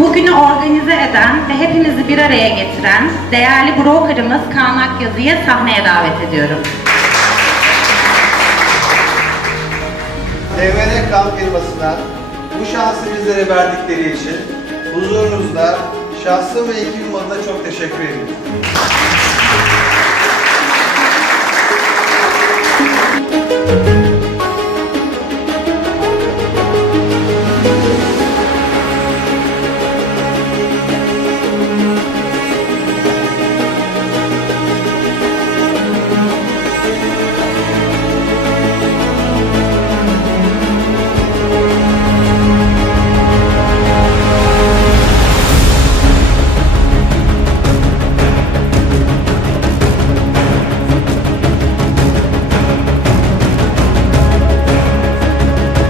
Bugünü organize eden ve hepimizi bir araya getiren değerli brokerımız Kaan Akyazı'yı sahneye davet ediyorum. TVN Kan firmasına bu şansı bizlere verdikleri için huzurunuzda şahsım ve ekibim adına çok teşekkür ediyorum.